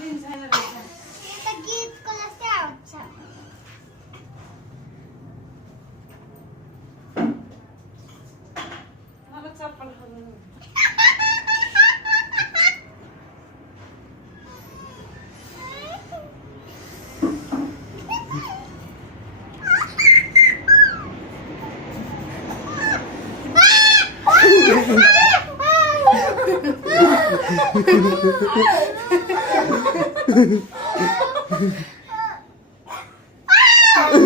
दिन झालं रे. आता गीत कोणाचं ते आवडतं? मला चप्पल घालून दे.